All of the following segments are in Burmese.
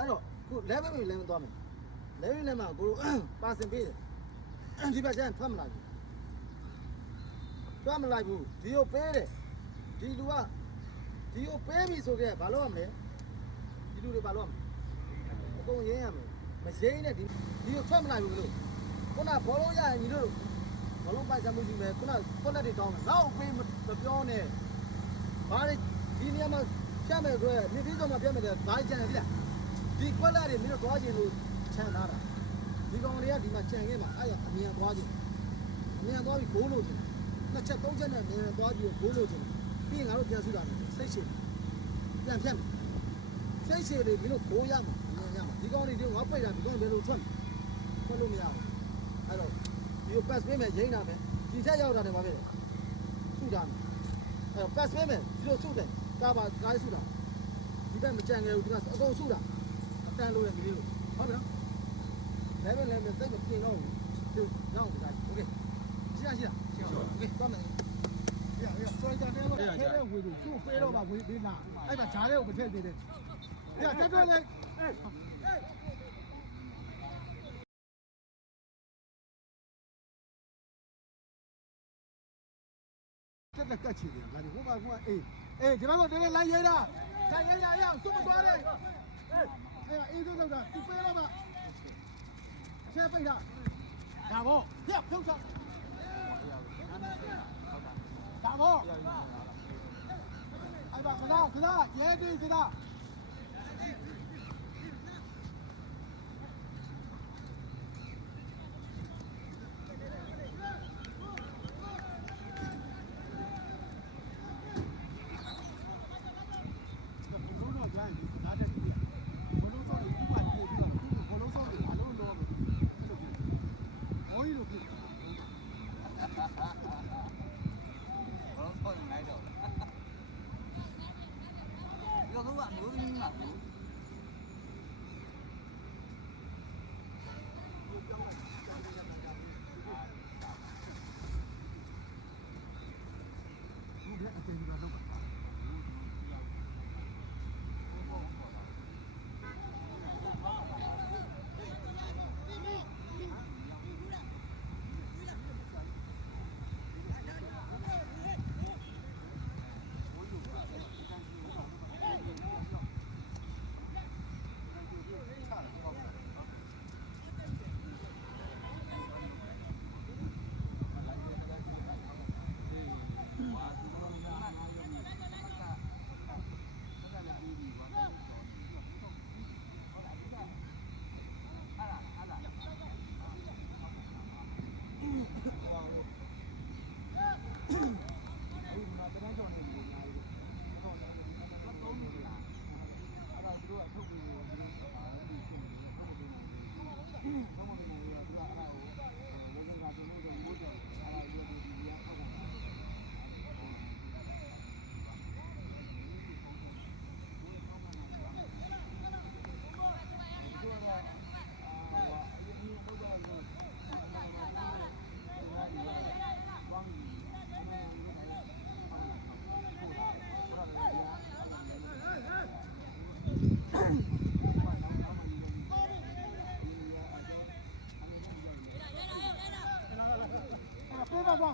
အဲ့တော့ခုလဲပဲလဲမသွားမယ်လဲရင်းလဲမှာကိုပါစင်ပေးတယ်ဒီဘက်ကျန်ထွက်မလာဘူးထွက်မလိုက်ဘူးဒီကိုပေးတယ်ဒီလူကဒီကိုပေးပြီဆိုကြဘာလို့ရမလဲဒီလူတွေဘာလို့ရမလဲအကုန်ရင်းရမယ်မရင်းနဲ့ဒီကိုထွက်မလိုက်ဘူးလို့ခုနဘောလုံးရရင်ညီတို့ဘောလုံးပိုက်စမှုရှိမယ်ခုနကွက်လက်တွေတောင်းတယ်ငါ့ကိုပေးမပြောနဲ့ဘာလဲဒီနေရာမှာဖြတ်မယ်ဆိုရင်နေ့ဒီတော့မှဖြတ်မယ်လေဘာကြံပြီလားဒီကွက်လက်တွေမင်းတို့သွားခြင်းလို့ခြံထားတာဒီကောင်တွေကဒီမှာခြံခဲ့မှာအဲ့ရအမြန်သွားခြင်းအမြန်သွားပြီးဂိုးလို့ခြင်းနှစ်ချက်သုံးချက်နဲ့အမြန်သွားပြီးဂိုးလို့ခြင်းပြီးရင်ငါတို့ပြန်စုတာစိတ်ရှည်ပြန်ဖြတ်မယ်စိတ်ရှည်တွေမင်းတို့ဂိုးရမှာအမြန်ရမှာဒီကောင်တွေငါပိတ်တာဒီကောင်ဘယ်လိုထွက်လို့မရဘူးအဲ့တော့ဒီကို pass ပေးမယ်ရိမ့်တာမယ်ဒီချက်ရောက်တာတယ်ဘာဖြစ်လဲစုတာမယ်အဲ့တော့ pass ပေးမယ်ဒီလိုစုတယ်ကားပါကားစုတာဒီဘက်မကြံခဲ့ဘူးဒီကအကုန်စုတာအတန်လို့ရကလေးလို့ဟုတ်ပြီနော်လဲပဲသိမပြင်တော့ဘူးဒီရောက်ကြโอเคရှိလားโอเคသွားမယ်ရစရိုက်တာနဲ့တော့ခဲတဲ့ဝေလို့သူ့ပေးတော့မှဝေပေးလာအဲ့ဒါဂျားလေးကိုမထည့်သေးတယ်ရတက်တွဲလိုက်တက်ကချီတယ်ငါဒီဟိုမှာအေးဒီဘက်ကတော့တင်းလိုက်ရဲတာထိုင်ရဲရအောင်စုမသွားနဲ့အေးဆုံးလောက်တာသူပေးတော့မှအချက်ပိတ်တာဒါပေါ့ပြဖြုတ်ချဒါပေါ့အဲ့ဒါခဏရဲသေးခဏYo các bạn mới đi mặc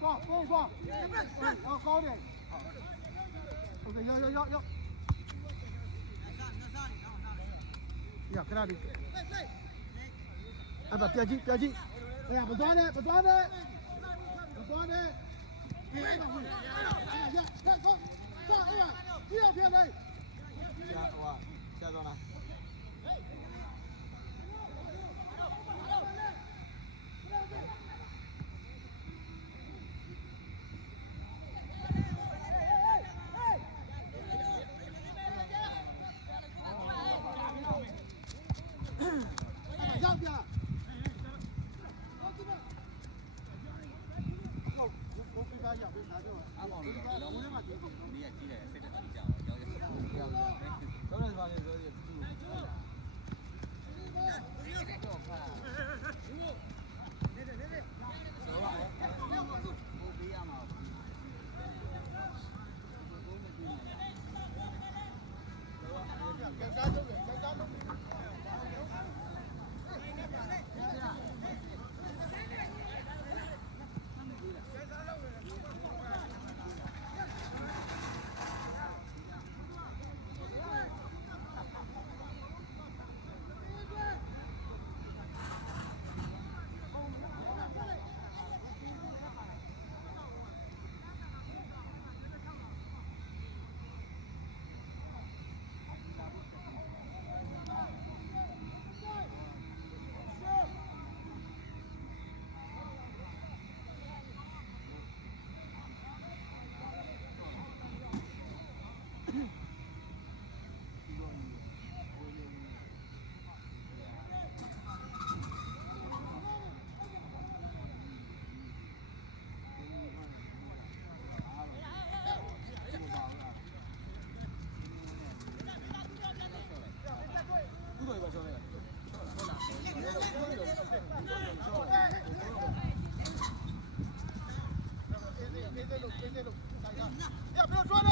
Qua. Có đi. Ok, yo. Ya, cái nào đi. À, bật tia chị. Nè, bật toán đấy. Bật toán đấy. Ya, con. Sao ấy à? Kia đây. Ya, qua. Ra rồi nào. Hãy subscribe cho kênh Ghiền Mì Gõ để không bỏ lỡ những video hấp dẫn 要不要抓人？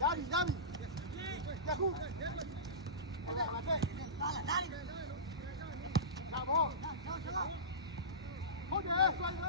压力，压力，压住，打包，好点，转个。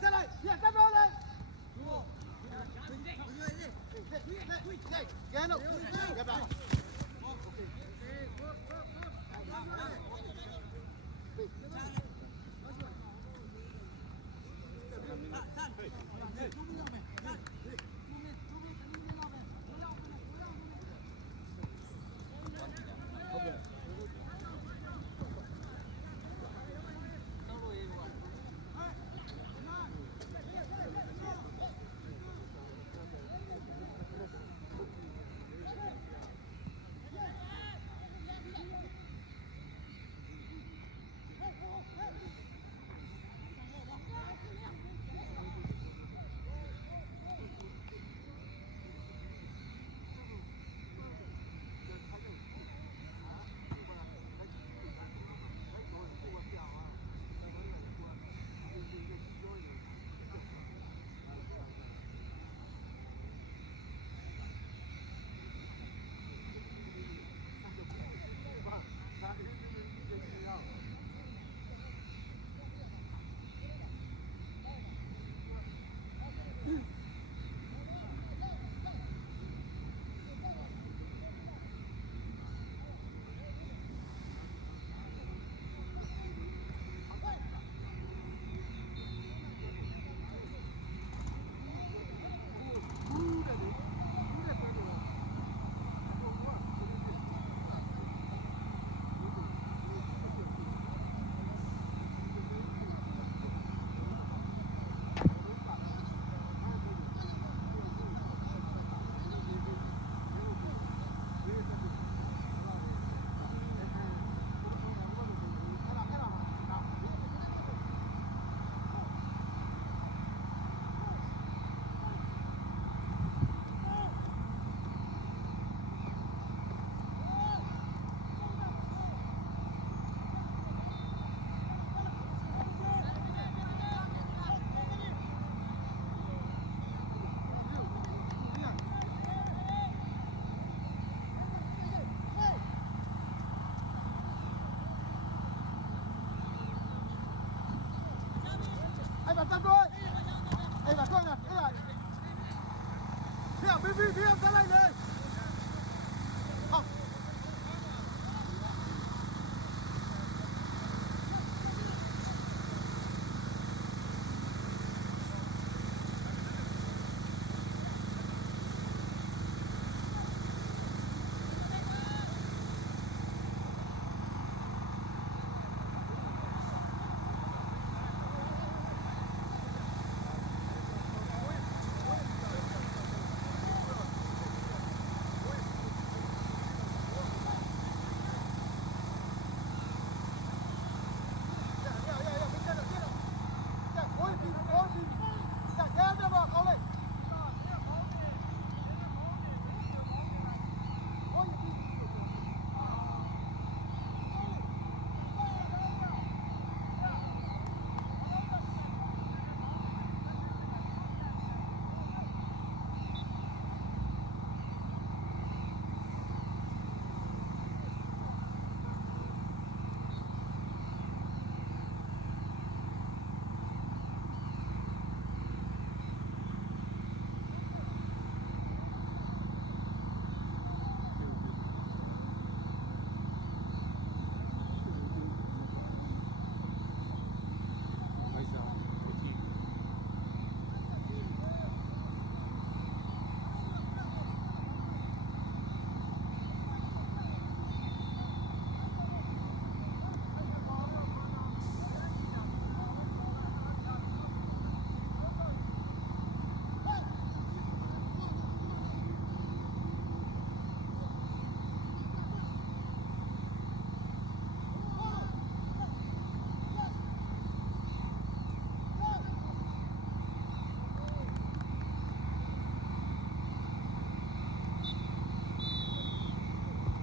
再来，别站着来。get up，要不要？站住！哎呀，站着，哎呀！别，别，再来人！